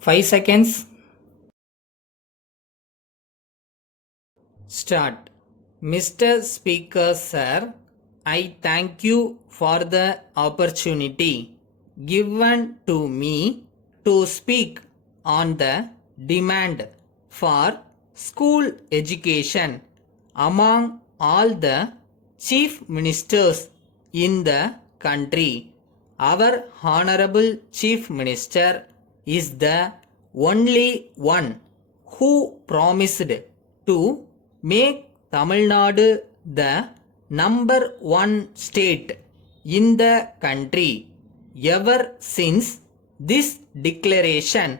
5 seconds. Start. Mr. Speaker Sir, I thank you for the opportunity given to me to speak on the demand for school education among all the chief ministers in the country. Our Honorable Chief Minister is the only one who promised to make Tamil Nadu the number one state in the country. Ever since this declaration,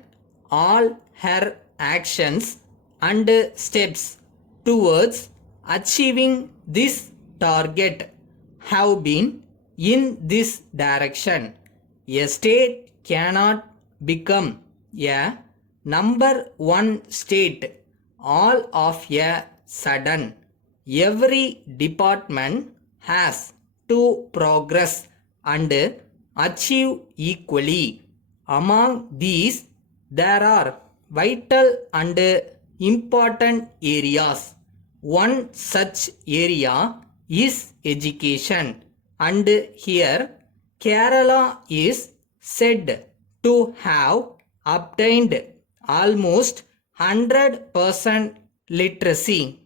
all her actions and steps towards achieving this target have been in this direction. A state cannot become a number one state all of a sudden. Every department has to progress and achieve equally. Among these, there are vital and important areas. One such area is education, and here Kerala is said to have obtained almost 100% literacy.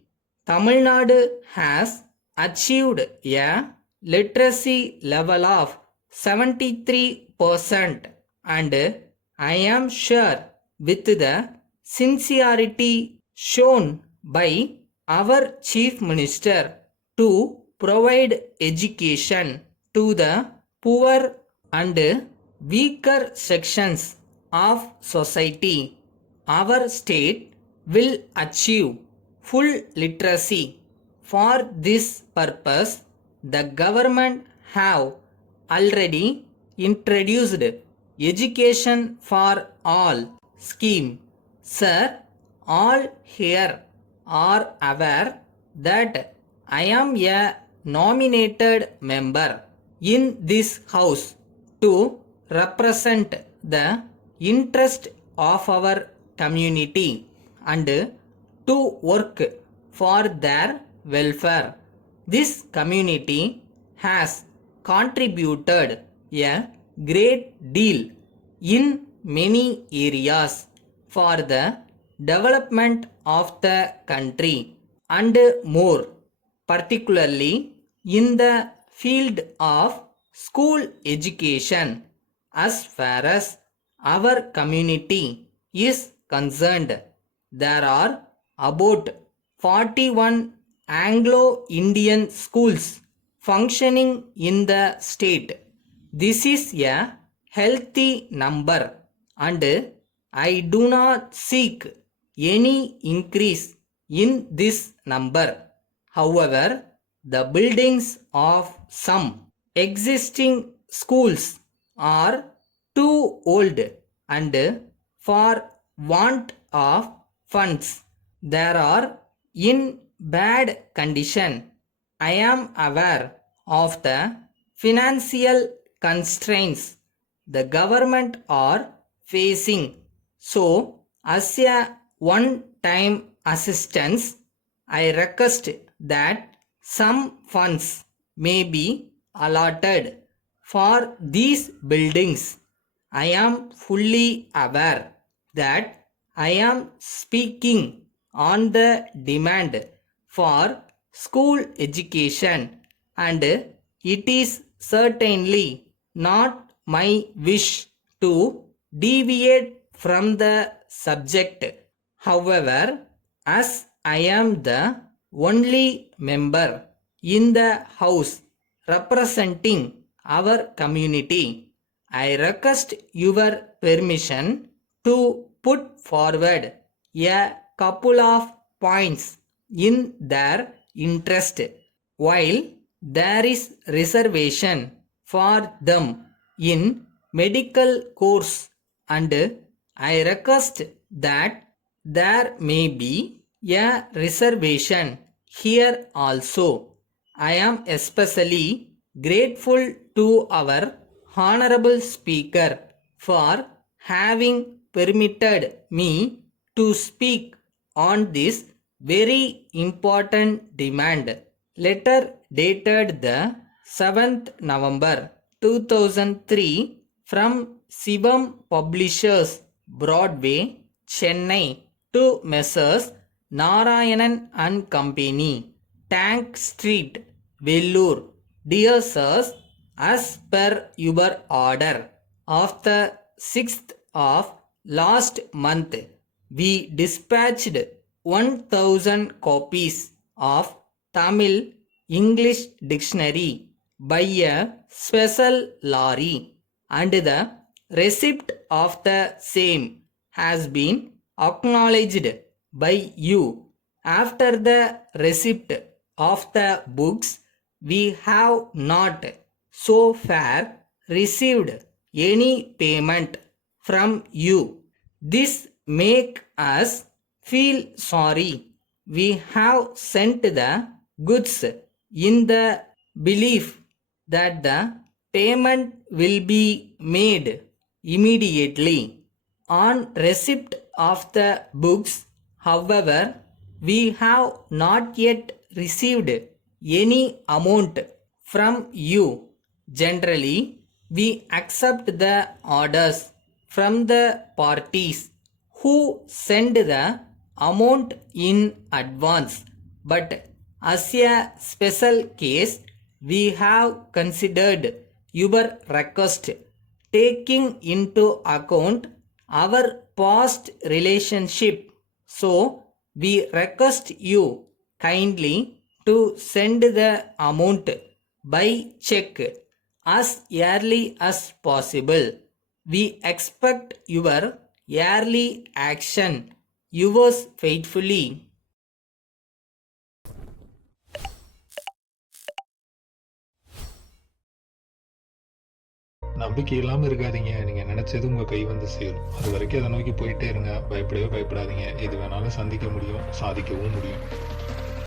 Tamil Nadu has achieved a literacy level of 73%, and I am sure with the sincerity shown by our Chief Minister to provide education to the poor and weaker sections of society, our state will achieve full literacy. For this purpose, the government have already introduced Education for All scheme. Sir, all here are aware that I am a nominated member in this house to represent the interest of our community and to work for their welfare. This community has contributed a great deal in many areas for the development of the country and more particularly in the field of school education. As far as our community is concerned, there are about 41 Anglo-Indian schools functioning in the state. This is a healthy number, and I do not seek any increase in this number. However, the buildings of some existing schools are too old, and for want of funds there are in bad condition. I am aware of the financial constraints the government are facing. So, as a one-time assistance, I request that some funds may be allotted for these buildings. I am fully aware that I am speaking on the demand for school education, and it is certainly not my wish to deviate from the subject. However, as I am the only member in the house representing our community, I request your permission to put forward a couple of points in their interest. While there is reservation for them in medical course, and I request that there may be a reservation here also. I am especially grateful to our Honorable Speaker for having permitted me to speak on this very important demand. Letter dated the 7th November 2003 from Sivam Publishers, Broadway, Chennai to Messrs. Narayanan and Company, Tank Street, Vellore. Dear Sirs, as per your order of the 6th of last month, we dispatched 1000 copies of Tamil English dictionary by a special lorry, and the receipt of the same has been acknowledged by you. After the receipt of the books, we have not so far received any payment from you. This make us feel sorry. We have sent the goods in the belief that the payment will be made immediately. On receipt of the books, however, we have not yet received any amount from you. Generally, we accept the orders from the parties who send the amount in advance, but as a special case, we have considered your request, taking into account our past relationship. So, we request you kindly to send the amount by check as early as possible. We expect your early action. Yours faithfully. நம்பிக்கை இல்லாமல் இருக்காதீங்க. நீங்கள் நினச்சது உங்கள் கை வந்து சேரும். அது வரைக்கும் அதை நோக்கி போயிட்டே இருங்க. பயப்படவே பயப்படாதீங்க. எது வேணாலும் சந்திக்க முடியும், சாதிக்கவும் முடியும்.